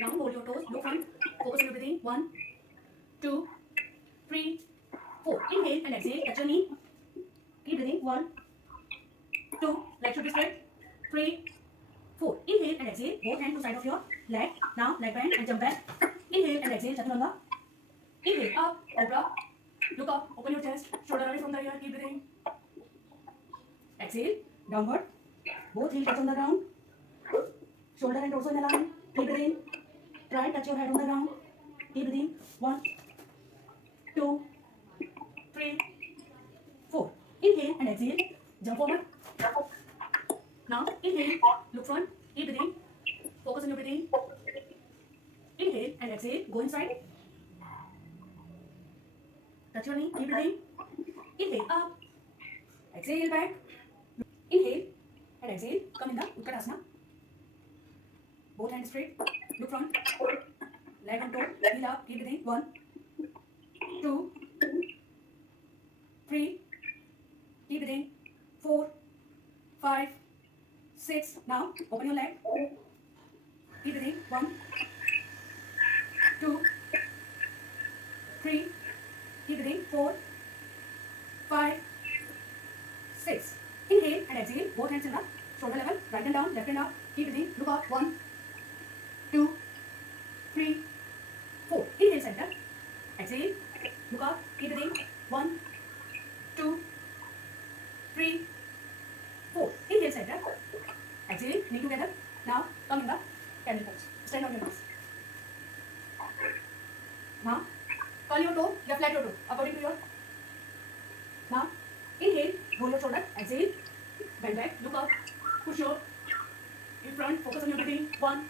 Round, hold your toes, look front, focus on your breathing. 1, 2, 3, 4. Inhale and exhale, touch your knee. Keep breathing. 1, 2, leg should be straight. 3, 4. Inhale and exhale, both hands to side of your leg. Now leg bend and jump back. Inhale and exhale, chaturanga. Inhale, up, cobra. Look up, open your chest, shoulder away from the ear, keep breathing. Exhale, downward. Both heels touch on the ground. Shoulder and torso in a line. Keep breathing. Try and touch your head on the ground. Keep breathing. 1, 2, 3, 4. Inhale and exhale. Jump forward. Now inhale. Look front. Keep breathing. Focus on your breathing. Inhale and exhale. Go inside. Touch your knee. Keep breathing. Inhale up. Exhale back. Inhale and exhale. Come in the Utkatasana. Both hands straight. Look front. Leg on toe. Heel up. Keep breathing. 1, 2, 3. Keep breathing. 4, 5, 6. Now open your leg. Keep breathing. 1, 2, 3. Keep breathing. 4, 5, 6. Inhale and exhale. Both hands in the shoulder level. Right hand down. Left hand up. Keep breathing. Look up. 1, 2, 3, 4. Inhale center. Exhale. Look up. Keep breathing. 1, 2, 3, 4. Inhale center. Exhale. Knee together. Now come in the candle pose. Stand on your knees. Now curl your toe. Left leg your toe according to your. Now inhale. Roll your shoulder. Exhale. Bend back. Look up. Push your in front. Focus on your breathing. 1.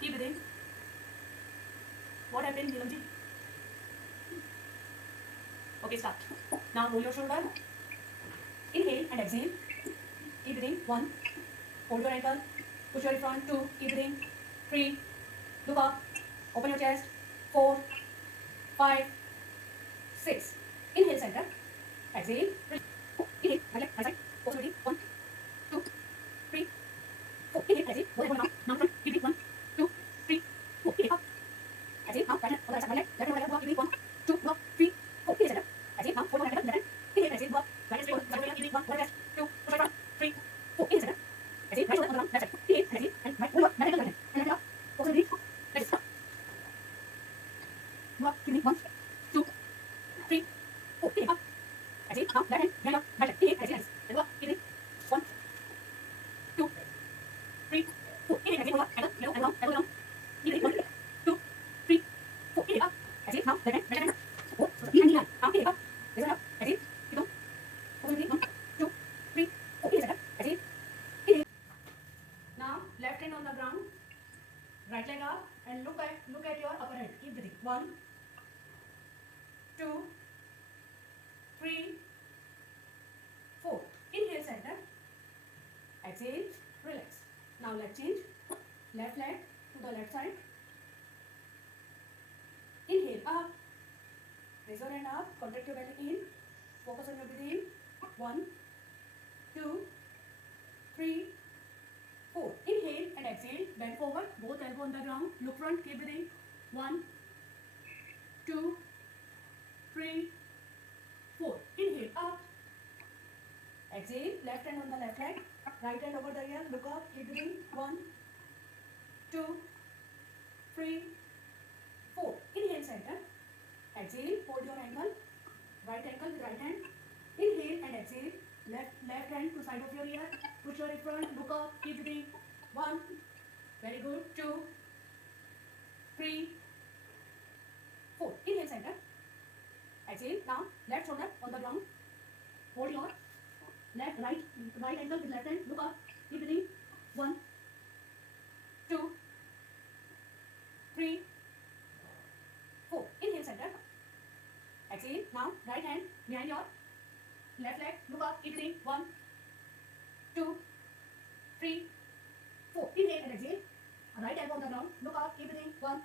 Keep breathing. What happened, Nilamji? Okay, start. Now roll your shoulder. Inhale and exhale. Keep breathing. 1. Hold your ankle. Push your in front. 2. Keep breathing. 3. Look up. Open your chest. 4, 5, 6. Inhale center. Exhale. Inhale. Right leg, right side. Focus on your breathing. 1, 2, 3, 4. Inhale. Exhale. Both hands now. Now front. Keep breathing. 1, 2, 3, 4. Inhale up. Exhale. Now right hand on the right side. Right leg. Left hand on the right hand. Go up. Keep breathing. 1, 2, go up. 3, 4. Inhale center. Exhale. Now hold on right hand. Left hand. Inhale. Exhale. Go up. Right hand straight. Right hand. Keep breathing. 1, one rest. 2. Push right front. 3, 4. Inhale center. Exhale. Right shoulder on the ground. Left side. Inhale. Exhale. And right. Hold up. Right hand. Right hand. And left hand up. Focus on your breathing. Let's go. Go up. Keep breathing. 1, 2, 3, 4. Inhale up. Exhale. Now left hand. Right up. Right side. Inhale. Exhale. And go up. Keep breathing. 1, 2, 3, 4. Inhale. Exhale. Hold up. Ankle. Middle. And down. Elbow down. Keep breathing. 1, 2, 3, 4. Inhale up. Exhale. Now left hand. Right hand. Oh. Knee and knee line. Now inhale up. Exhale up. Exhale. Keep on. Focus on your breathing. 1, 2, 3, 4. Inhale center. Exhale. Inhale. Now left hand on the ground. Right leg up and look at your upper hand. Keep breathing. 1, 2, 3, 4. Inhale center. Exhale. Relax. Now leg change. Left leg to the left side. Inhale up. Raise your hand up. Contract your belly in. Focus on your breathing. 1, 2, 3, 4. Inhale and exhale. Bend forward. Both elbow on the ground. Look front. Keep breathing. 1, 2, 3, 4. Inhale up. Exhale. Left hand on the left leg. Right hand over the ear. Look up. Keep breathing. 1, 2, 3, 4. Inhale center. Exhale. Hold your ankle. Right ankle with right hand. Inhale and exhale. Left hand to side of your ear. Push your in front. Look up. Keep breathing. 1. Very good. 2, 3, 4. Inhale center. Exhale. Now left shoulder on the ground. Hold your right ankle with left hand. Look up. Keep breathing. 1, 2, 3, 4. Inhale center. Exhale. Now right hand behind your left leg. Look up. Keep breathing. 1, 2, 3, 4. Inhale and exhale. Right elbow on the ground. Look up. Keep breathing. 1,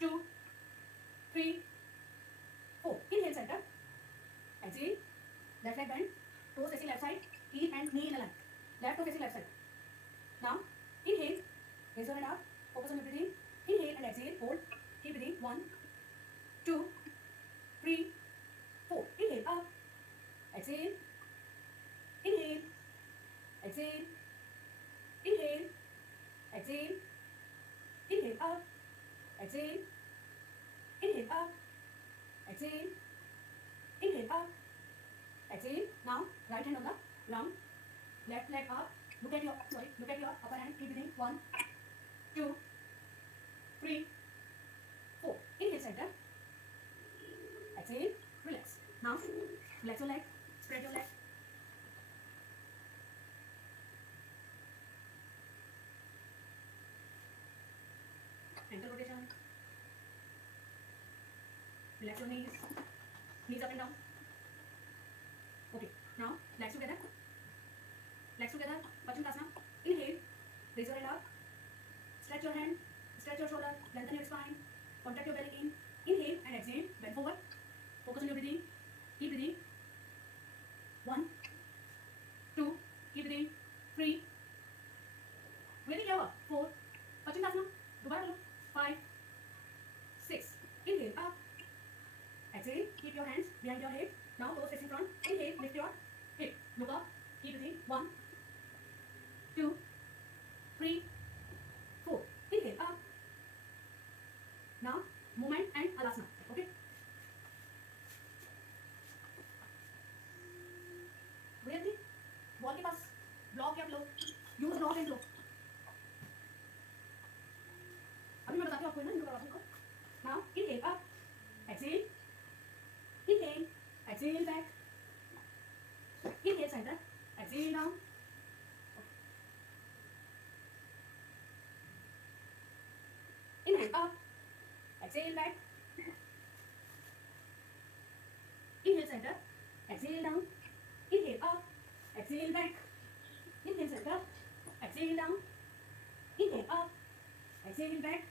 2, 3, 4. Inhale center. Exhale. Left leg bend. Toes facing left side. Heel and knee in a line. Left toe facing left side. Now Raise your hand up. Focus on your breathing. Inhale and exhale. Hold. Keep breathing. 1, 2, 3, 4. Inhale up. Exhale. Inhale. Exhale. Inhale. Exhale. Inhale up. Exhale. Inhale up. Exhale. Inhale up. Exhale. Now right hand on the ground. Left leg up. Look at your upper hand. Keep breathing. 1, 2, 3, 4. Inhale center. Exhale. Relax. Now relax your leg. Spread your leg. Ankle rotation. Relax your knees. Knees up and down. Okay. Now legs together. Legs together. Pachankasana. Inhale. Raise your head up. Stretch your hand. Stretch your shoulder. Lengthen your spine. Contract your belly in. Inhale and exhale. Bend forward. Focus on your breathing. Keep breathing. 1, 2. Keep breathing. 3. Breathing lower. 4. Pachankasana. दोबारा लो. 5, 6. Inhale up. Exhale. Keep your hands behind your head. Now toes facing front. Inhale. Lift your hip. Look up. Keep breathing. 1, 2, 3, 4. Inhale up. Now movement and alasana. Okay. Really? Wall के पास block या blow. Use block and blow. अभी मैं बताती हूँ आपको ना इनको करवाती हूँ. Now inhale up. Exhale. Inhale. Exhale back. Inhale center. Exhale down. Inhale up. Exhale back. Inhale center. Exhale down. Inhale up. Exhale back. Inhale center. Exhale down. Inhale up. Exhale back.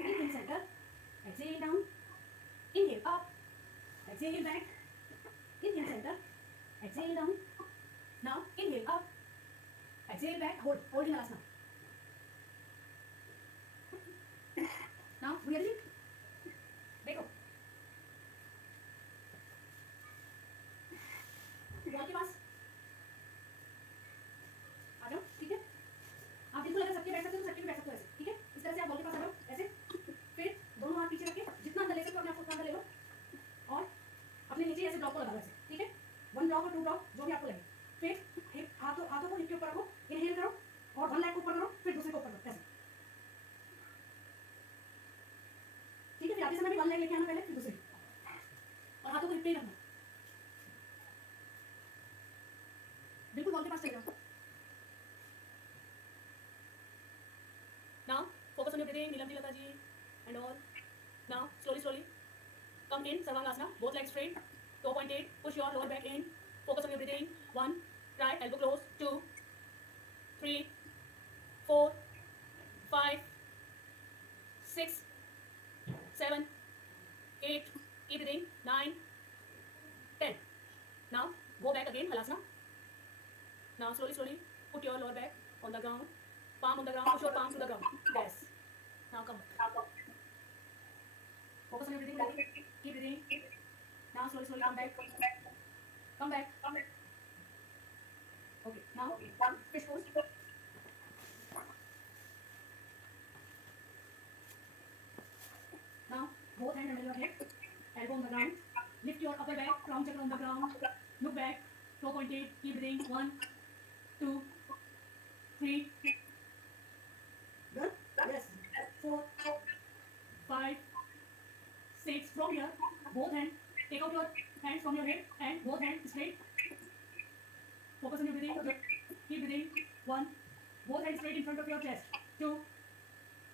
Inhale center. Exhale down. Inhale up. Exhale back. Inhale center. Exhale down. Now inhale up. Exhale back. Hold. Hold in alasana. Now breathing. देखो. Wall के पास आ जाओ. ठीक है. आप जिनको लगा सबके बैठ सकते हो सबके भी बैठ सकते हो ऐसे. ठीक है. इस तरह से आप वॉल के पास आ जाओ ऐसे. फिर दोनों हाथ पीछे रख के जितना अंदर ले सकते हो अपने आप को उतना अंदर ले लो और अपने नीचे ऐसे ब्लॉक को लगा लो ऐसे. ठीक है. 1 ब्लॉक और 2 ब्लॉक जो भी आपको लगे. फिर हाथों को हिप के ऊपर रखो. इनहेल करो और 1 लेग को ऊपर करो. फिर दूसरे को ऊपर करो ऐसे. ठीक है. फिर आते समय भी 1 लेग लेके आना पहले फिर दूसरी और हाथों को हिप पे ही रखना. बिल्कुल वॉल के पास चले जाओ. Now focus on your breathing. Nilamji Lata ji and all. Now slowly come in Sarvangasana. Both legs straight. Toe pointed. Push your lower back in. Focus on your breathing. 1. Try elbow close. 2, 3, 4, 5, 6, 7, 8. Keep breathing. 9, 10. Now go back again. Halasana. Now slowly put your lower back on the ground. Palm on the ground. Push your palm to the ground. Yes. Now come back. Focus on your breathing. Keep breathing. Now slowly come back. Come back. Okay. Now fish pose. Now both hands under your head. Elbow on the ground. Lift your upper back. Crown chakra on the ground. Look back. Toe pointed. Keep breathing. 1, 2, 3. Good? Yes. 4, 5, 6. From here, both hands. Take out your hands from your head and both hands straight. Focus on your breathing. Keep breathing. 1. Both hands straight in front of your chest. 2,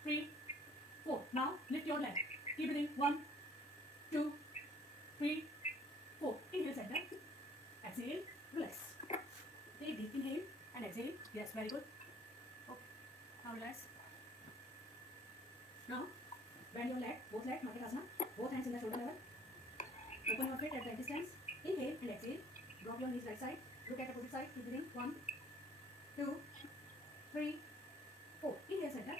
3, 4. Now lift your leg. Keep breathing. 1, 2, 3, 4. Inhale center. Exhale. Relax. Take deep inhale and exhale. Yes, very good. Okay. Now relax. Now bend your leg, both legs, Matrikasana. Both hands in the shoulder level. Open your feet at that distance. Inhale and exhale. Drop your knees right side. Look at the opposite side. Keep breathing. 1, 2, 3, 4. Inhale center.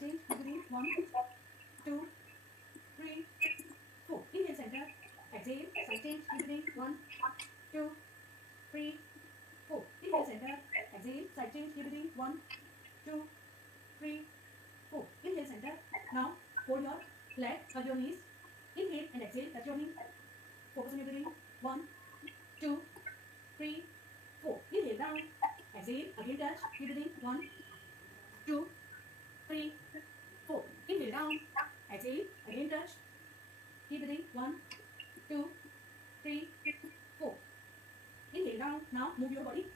side change, keep breathing. 1, 2, 3, 4. Inhale, center. Exhale, side change, keep breathing. 1, 2, 3, 4. Inhale, center. Exhale, side change, keep breathing. 1, 2, 3, 4. Inhale, center. Now hold your leg, hug your knees. Inhale and exhale, touch your knee. Focus on your breathing. 1, 2, 3, 4. Inhale down. Exhale, again touch. Keep breathing. 1, 2, 3, 4. Inhale down. Exhale, again touch. Keep breathing. 1, 2, 3, 4. Inhale down. Now move your body